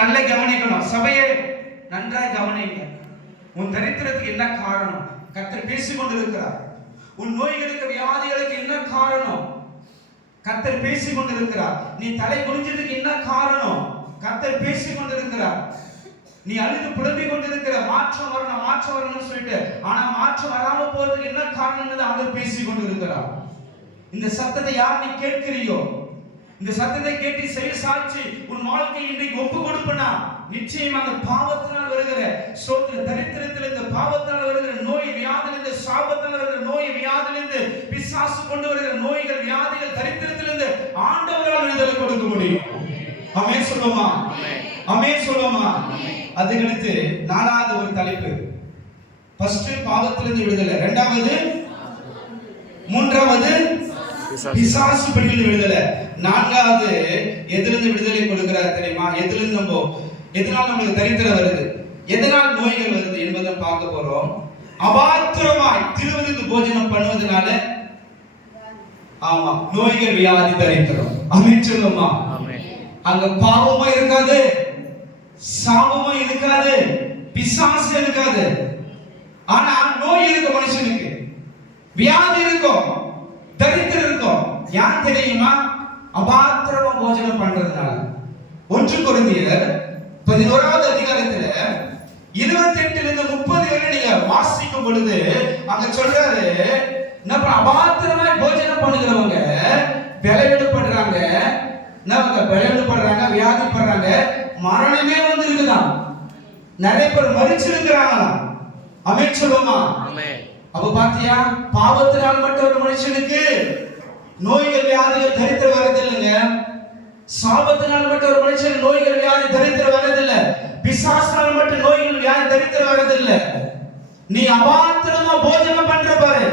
நீங்கள் நல்லா கவனிக்கணும். சபையே நன்றாய் கவனிங்க. உன் தரித்திரத்துக்கு என்ன காரணம்? கர்த்தர் பேசிக் கொண்டிருக்கிறார். உன் நோய்களுக்கு வியாதிகளுக்கு என்ன காரணம்? கர்த்தர் பேசிக் கொண்டிருக்கிறார். நீ தலை குனிஞ்சதுக்கு என்ன காரணம்? கர்த்தர் பேசிக் கொண்டிருக்கிறார். நீ அழுது புலம்பிக் கொண்டிருக்கிற மாற்றம் வரணும் மாற்றம் வரணும்னு சொல்லிட்டு, ஆனா மாற்றம் வராம போறதுக்கு என்ன காரணம்னு அவர் பேசிக் கொண்டிருக்கிறார். இந்த சத்தத்தை யார் நீ கேட்கிறியோ, இந்த சத்தத்தை கேட்டு செவி சாட்சி உன் வாழ்க்கை இன்றைக்கு ஒப்பு கொடுப்பனா, நிச்சயம் அந்த பாவத்தினால் வருகிற சோத்திர தரித்திரத்தில், இந்த பாவத்தினால் வருகிற நோய் வியாதிலிருந்து, சாபத்தினால் வருகிற நோய் வியாதிலிருந்து, பிசாசு கொண்டு வருகிற நோய்கள் வியாதிகள் தரித்திரத்திலிருந்து ஆண்டவரால் விடுதலை கொடுக்க முடியும். ஆமென் சொல்லுமா? ஆமென் சொல்லுமா? அதுக்கடுத்து நாலாவது ஒரு தலைப்பு, ஃபர்ஸ்ட் பாவத்திலிருந்து விடுதலை, இரண்டாவது மூன்றாவது பிசாசு பிடியிலிருந்து விடுதலை, நான்காவது எதிலிருந்து விடுதலை கொடுக்கிறார் தெரியுமா? எதனால் நமக்கு தரித்திரம் வருது, எதனால் நோய்கள் வருது என்பதை பார்க்க போறோம். அபாத்திரமாய் திருவிருந்து போஜனம் பண்ணுவதனால ஆமா நோய்கள் வியாதி தரித்திரம். ஆமென் சொல்லுமா? அங்க பாவமும் இருக்காது, சாபமும் இருக்காது, பிசாசு இருக்காது. ஆனா நோய் இருக்கும், மனுஷனுக்கு வியாதி இருக்கும், தரித்திரம் இருக்கும். யார் தெரியுமா? அபாத்திரமா போஜனம் பண்றதுனால. 1 கொரிந்தியர் 11வது அதிகாரத்துல 28 30 வரை நீங்க வாசிக்கும் பொழுது அங்க சொல்றாரு, நம்ம அபாத்திரமா போஜனம் பண்ணுகிறவங்க பலவீனப்படுறாங்க, வியாதிப்படுறாங்க, மரணமே வந்து இருக்குதான், நிறைய பேர் மரிச்சிருக்கிறாங்களாம். ஆமென் சொல்லுமா? அப்ப பாத்தியா, பாவத்தினால் மட்டும் ஒரு மனுஷனுக்கு நோய்கள் வியாதிகள் தரித்திரம் வரதில்லைங்க. சாபத்தினால் மட்டும் ஒரு மனுஷனுக்கு நோய்கள் வியாதி தரித்திரம் வரதில்லை. பிசாசால் மட்டும் நோய்கள் வியாதி தரித்திரம் வரதில்லை. நீ அபாத்திரமா போஜனம் பண்ற பாரு,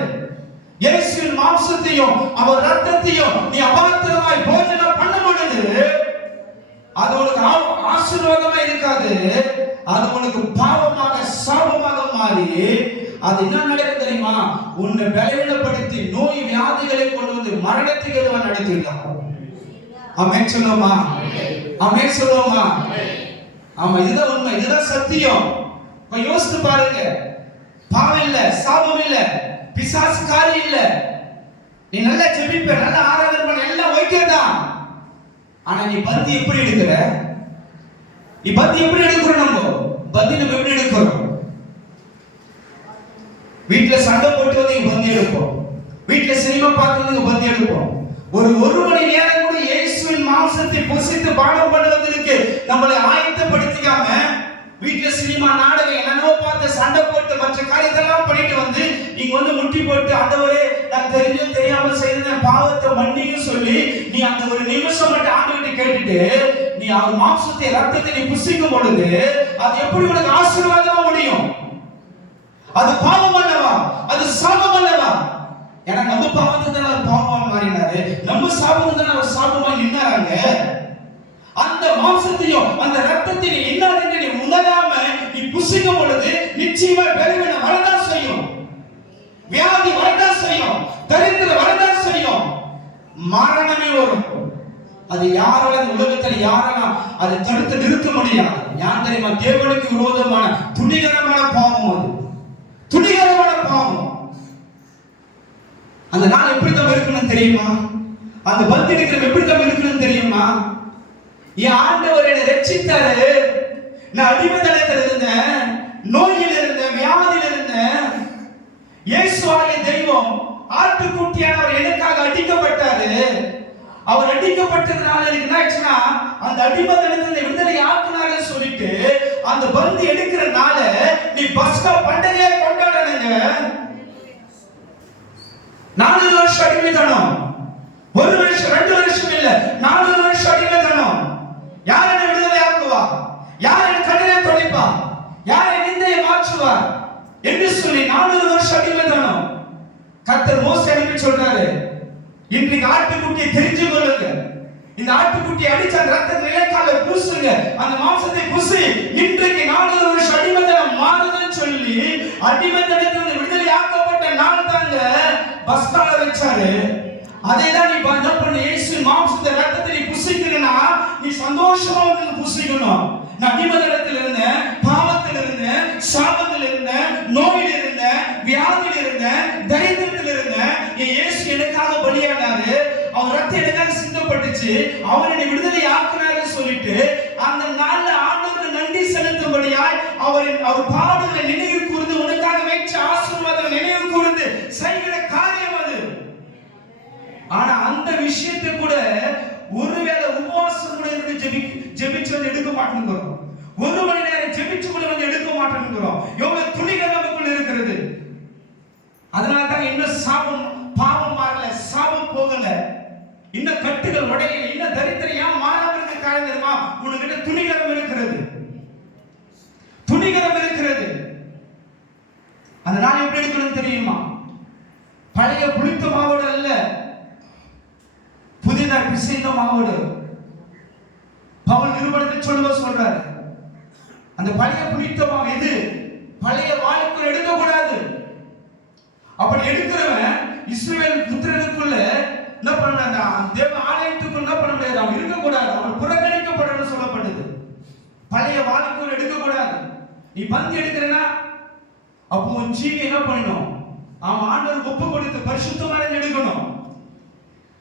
இயேசுவின் மாம்சத்தையும் அவர் ரத்தத்தையும் நீ அபாத்திரமாய் போஜனம் பண்ண பொழுது அது உனக்கு ஆசீர்வாதமா இருக்காது, அது உனக்கு பாவமாக சாபமாக மாறி அது என்ன நடக்கும் தெரியுமா? உன்னை பலவீனப்படுத்தி நோய் வியாதிகளை கொண்டு வந்து மரணத்துக்கு எதுவா நடத்திடலாம். ஆமென் சொல்லுமா? ஆமென் சொல்லுமா? ஆமா, இதுதான் உண்மை, இதுதான் சத்தியம். யோசித்து பாருங்க. பாவம் இல்ல, சாபம் இல்ல, பிசாசு காரியம் இல்ல, நீ நல்லா ஜெபிப்ப, நல்லா ஆராதனை பண்ண, எல்லாம் ஓகே தான். ஆனா நீ பந்தி எப்படி எடுக்கிற? நீ பந்தி எப்படி எடுக்கிறோம்? நம்ம எப்படி எடுக்கிறோம்? வீட்டுல சண்டை போட்டு வந்து பந்தி எடுப்போம், வீட்டுல சினிமா பார்த்து வந்து பந்தி எடுப்போம். ஒரு மணி நேரம் கூட இயேசுவின் மாம்சத்தை புசித்து பானம் பண்ணுவதற்கு நம்மளை ஆயத்தப்படுத்திக்காம வீட்டுல சினிமா நாடகம் என்னென்னோ பார்த்து சண்டை போட்டு மற்ற காரியத்தெல்லாம் பண்ணிட்டு வந்து நீங்க வந்து முட்டி போட்டு, ஆண்டவரே நான் தெரிஞ்சும் தெரியாம செய்த பாவத்தை மன்னியும் சொல்லி நீ அந்த ஒரு நிமிஷம் மட்டும் ஆண்டவர்கிட்ட கேட்டுட்டு நீ அவர் மாம்சத்தை ரத்தத்தை நீ புசிக்கும் பொழுது அது எப்படி உனக்கு ஆசீர்வாதமா முடியும்? அது பாவம் அல்லவா? அது சாபம் அல்லவா? ஏன்னா நம்ம பாவத்தை தான் அவர் பாவமா மாறினாரு, நம்ம சாபத்தை தான் அவர் சாபமா நின்னாராங்க. அந்த மாம்சத்தையும் அந்த ரத்தத்தையும் இன்னாதென்று நீ உணராம நீ புசிக்கும் பொழுது நிச்சயமா பலவீனம் வரதான் செய்யும், வியாதி வரதான் செய்யும், தரித்திரம் வரதான் செய்யும், மரணமே வரும். அது யாரால உலகத்தில் யாரால அதை தடுத்து நிறுத்த முடியாது. யார் தெரியுமா? தேவனுக்கு விரோதமான துணிகரமான பாவம், அது துணிகரமான பாவம். அந்த நாள் எப்படி தான் இருக்கணும் தெரியுமா? அந்த பக்தி இருக்கிற எப்படி தான் இருக்கணும் தெரியுமா? என் ஆண்டவர் என்னை ரட்சித்தாரு, நான் அடிமைத்தனத்தில் இருந்தேன், நோயில் இருந்தேன், வியாதியில் இருந்தேன். இயேசுவாகிய தெய்வம் ஆட்டுக்குட்டியானவர் எனக்காக அடிக்கப்பட்டாரு. அவர் அடிக்கப்பட்டதுனால எனக்கு என்ன ஆச்சுன்னா அந்த அடிமைத்தனத்தில் விடுதலை ஆக்குனாரு சொல்லிட்டு அந்த பந்தி எடுக்கிற நாள நீ பஸ்கா பண்டிகையை கொண்டாடணுங்க. 4 வருஷம் அடிமைத்தனம், 1 வருஷம் 2 வருஷம் இல்ல, 4 வருஷம் அடிமைத்தனம். யார் என்ன விடுதலை ஆக்குவா? யார் என் கண்ணீரை துடைப்பா? யார் என் நிந்தையை மாற்றுவார் என்று சொல்லி 4 வருஷம் அடிமைத்தனம். கர்த்தர் மோசே அனுப்பி சொல்றாரு, இன்றைக்கு ஆட்டுக்குட்டியை தெரிஞ்சு கொள்ளுங்க, இந்த ஆட்டுக்குட்டியை அடிச்ச அந்த ரத்தத்தை இலைக்கால பூசுங்க, அந்த மாம்சத்தை பூசி இன்றைக்கு 4 வருஷம் அடிமைத்தனம் மாறுதுன்னு சொல்லி அடிமைத்தனத்திலிருந்து விடுதலை ஆக்கப்பட்ட நாள் தாங்க பஸ்கால வச்சாரு. அதை தான் நீ என்ன பண்ண? இயேசு மாம்சத்தை ரத்தத்தை நீ புசிக்கணும்னா நீ சந்தோஷமா வந்து புசிக்கணும். நான் அடிமதத்தில் இருந்தேன், பாவத்தில் இருந்தேன், சாபத்தில் இருந்தேன், நோயில் இருந்தேன், வியாதியில் இருந்தேன், தரித்திரத்தில் இருந்தேன். என் இயேசு எனக்காக பலியானாரு, அவர் ரத்தம் எனக்காக சிந்தப்பட்டுச்சு, அவர் என்னை விடுதலை ஆக்குனாருன்னு சொல்லிட்டு அந்த நாள்ல ஆண்டவருக்கு நன்றி செலுத்தும்படியாய் அவர் பாடுகளை நினைவு கூர்ந்து, உனக்காக வைச்ச ஆசீர்வாதங்களை நினைவு கூர்ந்து செய்கிற காரியம் அது. ஆனா அந்த விஷயத்தை கூட ஒருவேளை உபவாசம் கூட இருந்து ஜெபிச்சு வந்து எடுக்க மாட்டேங்கிறோம். 1 மணி நேரம் ஜெபிச்சு கூட வந்து எடுக்க மாட்டேங்கிறோம். எவ்வளவு துணிகள் நமக்குள்ள இருக்கிறது. அதனால தான் இன்னும் பாவம் மாறல, சாபம் போகல, இன்னும் கட்டுகள் உடையல, இன்னும் தரித்திரம் ஏன் மாறாம இருக்க காரணம் தெரியுமா? உனக்கிட்ட துணிகரம் இருக்கிறது, துணிகரம் இருக்கிறது. அந்த நாள் எப்படி எடுக்கணும் தெரியுமா? பழைய புளித்த மாவோடு அல்ல, புதிதாக பிசைந்த மாவோடு. பவுல் நிருபத்தில் சொல்றாரு, அந்த பழைய புளித்த மாவு எது? பழைய வாழ்க்கை எடுக்க கூடாது. அப்படி எடுக்கிறவன் இஸ்ரவேல் புத்திரனுக்குள்ள என்ன பண்ணா? தேவ ஆலயத்துக்குள்ள என்ன பண்ண முடியாது, அவன் இருக்கக்கூடாது, அவன் புறக்கணிக்கப்படணும்னு சொல்லப்படுது. பழைய வாழ்க்கை எடுக்க கூடாது. நீ பந்தி எடுக்கிறனா அப்போ உன் ஜீவி என்ன பண்ணணும்? அவன் ஆண்டவருக்கு ஒப்பு கொடுத்து பரிசுத்தமான எடுக்கணும்.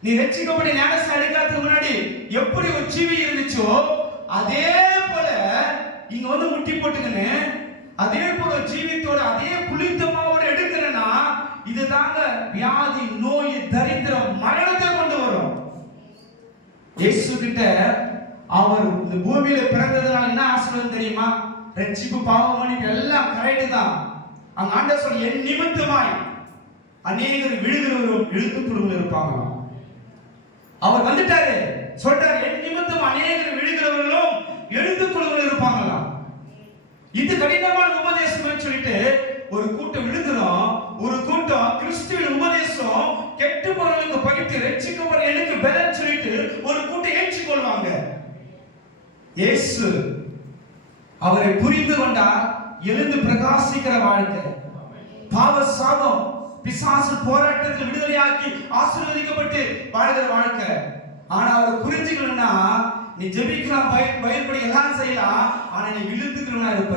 நீ ரட்சிக்கப்பட்ட ஞானஸ்நானம் எடுக்கிறதுக்கு முன்னாடி எப்படி ஒரு ஜீவி இருந்துச்சோ அதே போல இங்க வந்து முட்டி போட்டுக்கின்னு அதே போல ஜீவித்தோட அதே புளித்தமாவோட எடுக்கிறனா இதுதாங்க வியாதி, நோய், தரித்திரம், மரணத்தை கொண்டு வரும். இயேசு கிட்ட அவர் இந்த பூமியில பிறந்ததுனால என்ன ஆசீர்வாதம் தெரியுமா? ரட்சிப்பு, பாவம் மன்னிப்பு எல்லாம் கரெக்ட் தான். அங்க ஆண்டவர் சொல்ற, என் நிமித்தமாய் அநேகர் விழுகிறவரும் எழுத்துக்குழுவில் இருப்பாங்க. அவர் வந்துட்டாரு, சொல்றாரு, என் நிமித்தம் அநேகர் விழுகிறவர்களும் எழுத்துக்குழுவில் இருப்பாங்களாம். இது கடினமான உபதேசம் சொல்லிட்டு ஒரு கூட்டம் விழுந்துரும், ஒரு கூட்டம் கிறிஸ்துவின் உபதேசம் கெட்டு போறவங்களுக்கு பகிர்ந்து ரட்சிக்கப்படுற எனக்கு பலன் சொல்லிட்டு ஒரு கூட்டம் ஏற்றுக்கொள்வாங்க. இயேசு அவரை புரிந்து கொண்டால் எழுந்து பிரகாசிக்கிற வாழ்க்கை, பாவ சாபம் பிசாசு போராட்டத்தில் விடுதலையாக்கி ஆசீர்வதிக்கப்பட்டு வாழ்கிற வாழ்க்கை. ஆனா அவரை புரிஞ்சுக்கணும்னா நீ ஜெபிக்கலாம், பயன்படி எல்லாம் செய்யலாம், ஆனா நீ விழுந்துக்கணும்னா இருப்ப.